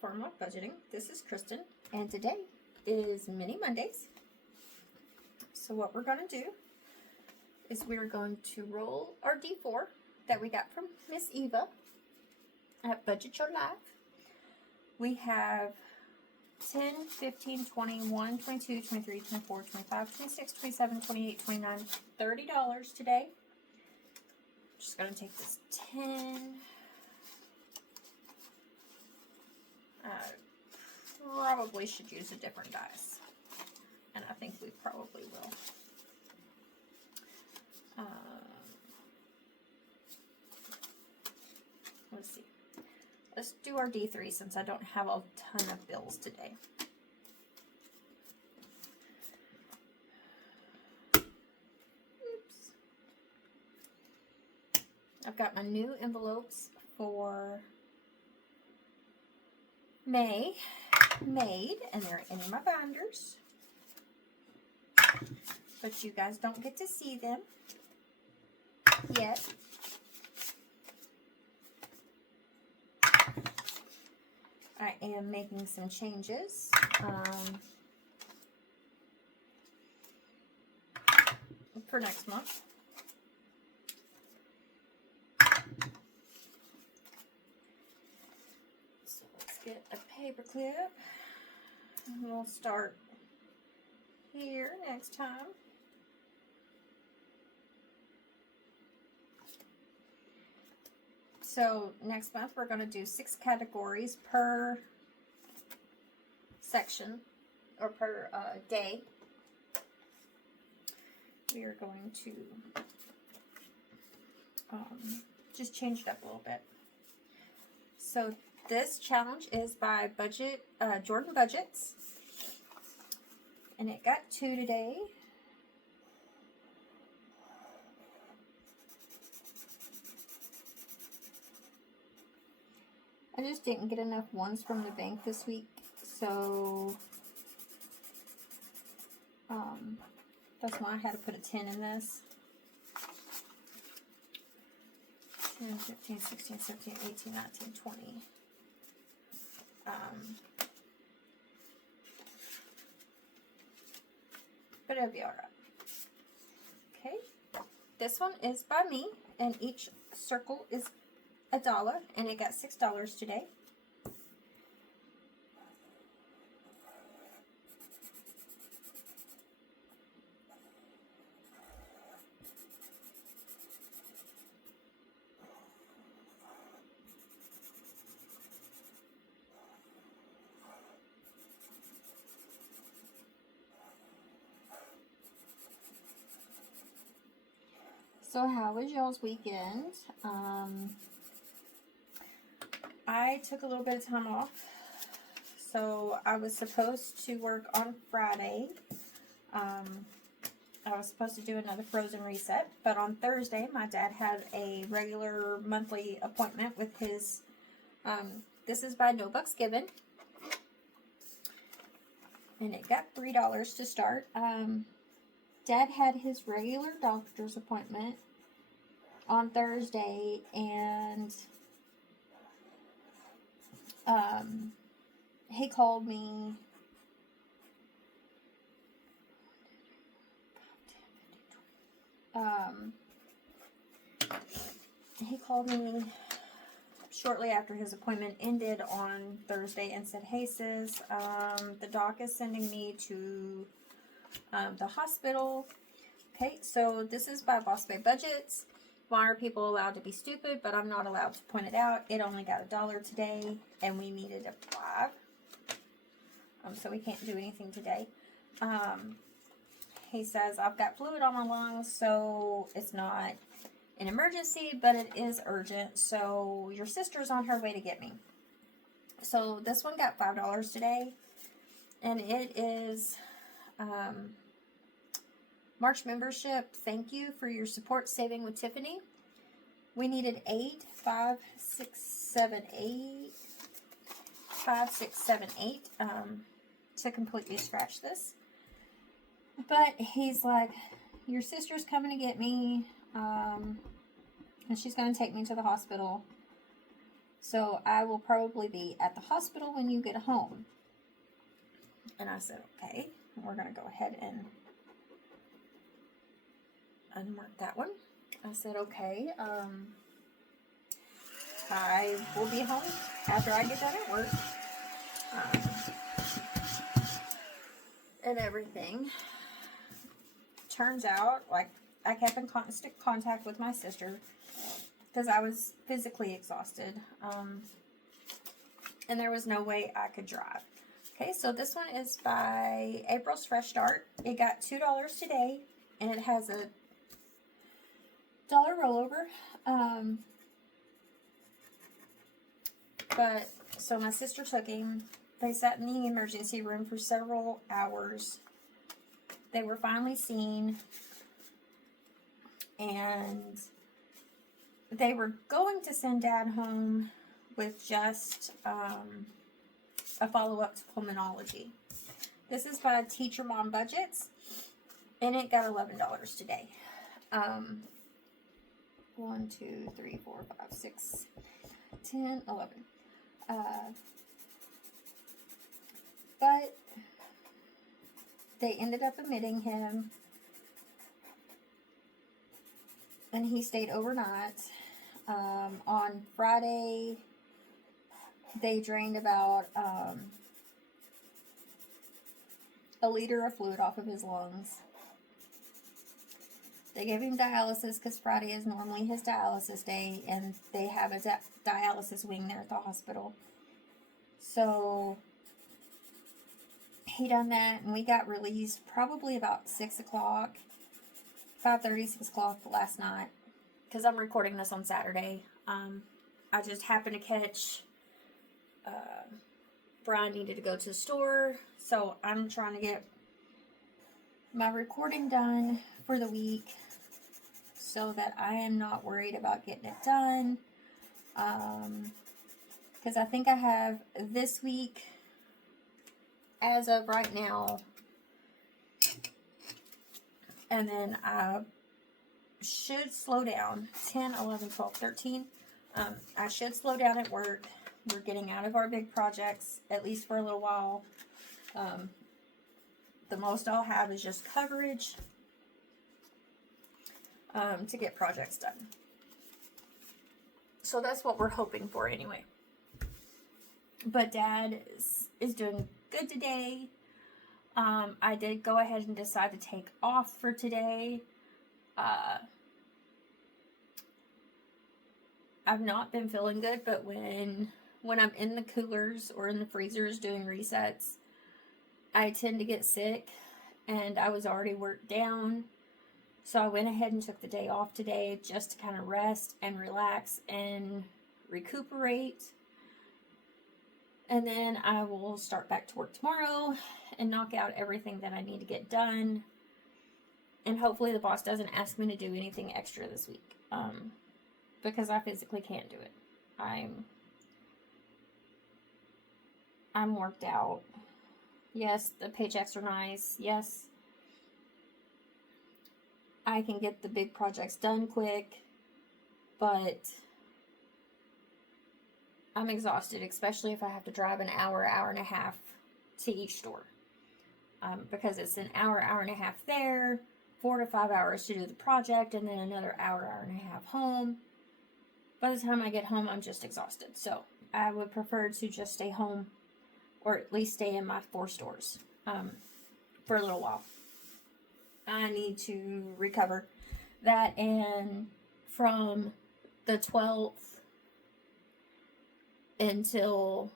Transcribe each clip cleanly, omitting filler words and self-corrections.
Farm Walk Budgeting. This is Kristen, and today is Mini Mondays. So what we're going to do is we're going to roll our D4 that we got from Miss Eva at Budget Your Life. We have 10, 15, 21, 22, 23, 24, 25, 26, 27, 28, 29, $30 today. Just going to take this 10. Probably should use a different dice. And I think we probably will. Let's see. Let's do our D3 since I don't have a ton of bills today. Oops. I've got my new envelopes for May made, and they're in my binders. But you guys don't get to see them yet. I am making some changes. For next month. So let's get a paper clip. And we'll start here next time. So next month we're going to do 6 categories per section or per day. We are going to just change it up a little bit. So this challenge is by Jordan Budgets, and it got 2 today. I just didn't get enough ones from the bank this week, so that's why I had to put a 10 in this. 10, 15, 16, 17, 18, 19, 20. But it'll be alright. Okay. This one is by me, and each circle is $1, and it got $6 today. So how was y'all's weekend? I took a little bit of time off. So I was supposed to work on Friday. I was supposed to do another Frozen reset. But on Thursday, my dad had a regular monthly appointment with his, this is by No Bucks Given. And it got $3 to start. Dad had his regular doctor's appointment on Thursday, and he called me shortly after his appointment ended on Thursday and said, "Hey sis, the doc is sending me to the hospital." Okay, so this is by Boss Babe Budgets. Why are people allowed to be stupid, but I'm not allowed to point it out? It only got $1 today, and we needed a 5. So we can't do anything today. He says, I've got fluid on my lungs, so it's not an emergency, but it is urgent. So your sister's on her way to get me. So this one got $5 today, and it is March membership. Thank you for your support saving with Tiffany. We needed 8, 5, 6, 7, 8, 5, 6, 7, 8 to completely scratch this. But he's like, your sister's coming to get me, and she's going to take me to the hospital. So I will probably be at the hospital when you get home. And I said, okay. We're going to go ahead and unmark that one. I said, okay. I will be home after I get done at work. And everything. Turns out, like, I kept in constant contact with my sister because I was physically exhausted. And there was no way I could drive. Okay, so this one is by April's Fresh Start. It got $2 today, and it has a $1 rollover. But, so my sister took him. They sat in the emergency room for several hours. They were finally seen. And they were going to send Dad home with just a follow-up to pulmonology. This is by Teacher Mom Budgets. And it got $11 today. 1, 2, 3, 4, 5, 6, 10, 11. But they ended up admitting him, and he stayed overnight. On Friday, they drained about a liter of fluid off of his lungs. They gave him dialysis because Friday is normally his dialysis day, and they have a dialysis wing there at the hospital. So he done that, and we got released probably about 6 o'clock, 5:30, 6 o'clock last night, because I'm recording this on Saturday. I just happened to catch Brian needed to go to the store, so I'm trying to get my recording done for the week so that I am not worried about getting it done, because I think I have this week, as of right now, and then I should slow down. 10, 11, 12, 13. I should slow down at work. We're getting out of our big projects, at least for a little while. The most I'll have is just coverage to get projects done. So that's what we're hoping for anyway. But Dad is doing good today. I did go ahead and decide to take off for today. I've not been feeling good, but when I'm in the coolers or in the freezers doing resets, I tend to get sick, and I was already worked down. So I went ahead and took the day off today just to kind of rest and relax and recuperate. And then I will start back to work tomorrow and knock out everything that I need to get done. And hopefully the boss doesn't ask me to do anything extra this week. Because I physically can't do it. I'm worked out. Yes, the paychecks are nice. Yes, I can get the big projects done quick. But I'm exhausted, especially if I have to drive an hour, hour and a half to each store. Because it's an hour, hour and a half there, 4 to 5 hours to do the project, and then another hour, hour and a half home. By the time I get home, I'm just exhausted. So I would prefer to just stay home, or at least stay in my 4 stores for a little while. I need to recover that, and from the 12th until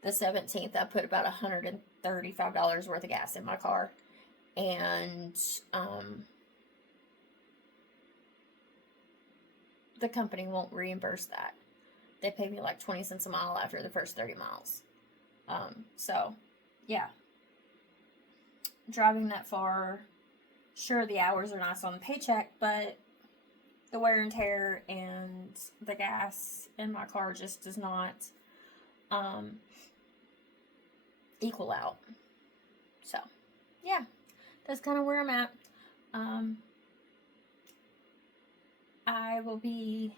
the 17th, I put about $135 worth of gas in my car, and the company won't reimburse that. They pay me like 20 cents a mile after the first 30 miles. So, yeah. Driving that far, sure, the hours are nice on the paycheck, but the wear and tear and the gas in my car just does not equal out. So, yeah, that's kind of where I'm at. I will be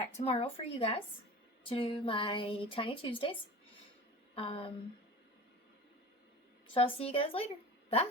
back tomorrow for you guys to do my Tiny Tuesdays. So I'll see you guys later. Bye.